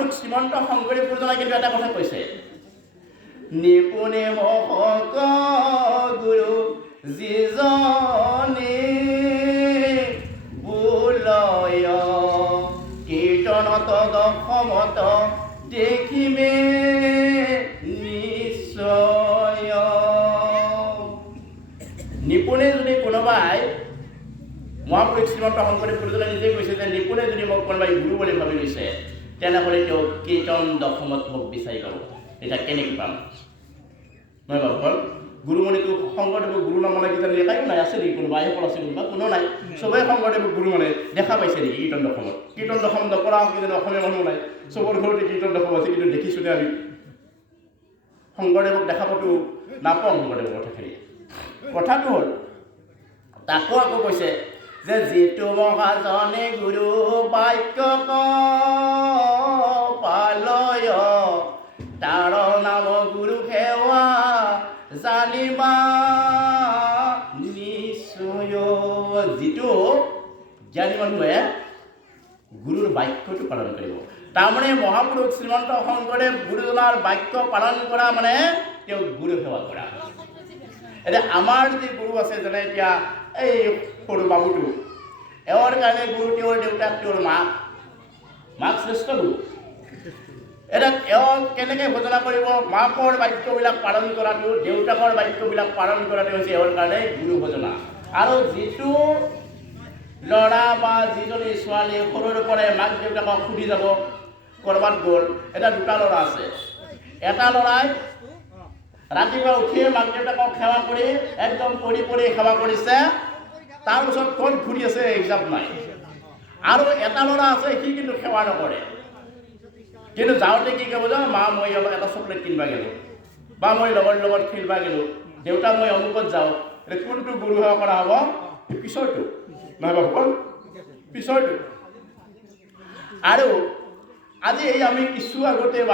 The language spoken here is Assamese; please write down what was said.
মহাপুৰুষ শ্ৰীমন্ত শংকৰদেৱ গুৰুজনাই কিন্তু এটা কথা কৈছে, নিপুণে মহক গুৰু যিজনে বুলয় কীৰ্তনত দশমত দেখিমে নিশ্চয়। নিপুণে যদি কোনোবাই, মহাপুৰুষ শ্ৰীমন্ত শংকৰদেৱ গুৰুজনে নিজে কৈছে যে নিপুণে যদি মোক কোনোবাই গুৰু বুলি ভাবি লৈছে, তেনেহ'লে তেওঁ কীৰ্তন দশমত মোক বিচাৰি পাব। এতিয়া কেনেকৈ পাম? নহয় বাবু হ'ল গুৰুমণিটো শংকৰদেৱক গুৰু নামানে কিজানি একায়ো নাই, আছে নেকি কোনোবা? আইসকল আছে কোনোবা? কোনো নাই। চবেই শংকৰদেৱক গুৰু মানে দেখা পাইছে নেকি কীৰ্তন দশমত? কীৰ্তন দশম নকৰা কিজানি অসমীয়া মানুহ নাই, চবৰ ঘৰতে কীৰ্তন দশম আছে, কিন্তু দেখিছোঁ নে আমি? শংকৰদেৱক দেখা পাতো নাপাওঁ শংকৰদেৱৰ কথাখিনি। কথাটো হ'ল তাকো আকৌ কৈছে যে যিটো মহাজনে গুৰু বাক্য পালয় তাৰ নাম গুৰু সেৱা জানিবা নিশ্চয়। যিটো জ্ঞানী মানুহে গুৰুৰ বাক্যটো পালন কৰিব, তাৰমানে মহাপুৰুষ শ্ৰীমন্ত শংকৰদেৱ গুৰুজনাৰ বাক্য পালন কৰা মানে তেওঁক গুৰু সেৱা কৰা। এতিয়া আমাৰ যদি গুৰু আছে, যেনে এতিয়া এই সৰু বাবুটো, এওঁৰ কাৰণে গুৰু তেওঁৰ দেউতাক, তেওঁৰ মাক শ্ৰেষ্ঠ গুৰু। এতিয়া এওঁ কেনেকৈ ভজনা কৰিব? মাকৰ বাক্যবিলাক পালন কৰাটো, দেউতাকৰ বাক্যবিলাক পালন কৰাটো হৈছে এওঁৰ কাৰণে গুৰু ভজনা। আৰু যিটো ল'ৰা বা যিজনী ছোৱালী সৰুৰ পৰাই মাক দেউতাকক সুধি যাব, ক'ৰবাত গ'ল, এতিয়া দুটা ল'ৰা আছে, এটা ল'ৰাই ৰাতিপুৱা উঠিয়ে মাক দেউতাকক সেৱা কৰি একদম পৰি সেৱা কৰিছে, তাৰপিছত ক'ত ঘূৰি আছে হিচাপ নাই। আৰু এটা ল'ৰা আছে, সি কিন্তু সেৱা নকৰে, কিন্তু যাওঁতে কি ক'ব, মা মই অলপ এটা চকলেট কিনিব গ'লোঁ, বা মই লগৰ লগত খেলিব গ'লোঁ, দেউতা মই অমুকত যাওঁ। কোনটো গুৰু সেৱা কৰা হ'ব? পিছৰটো, নহয় বাবু, পিছৰটো। আৰু আজি আমি কিছু আগতে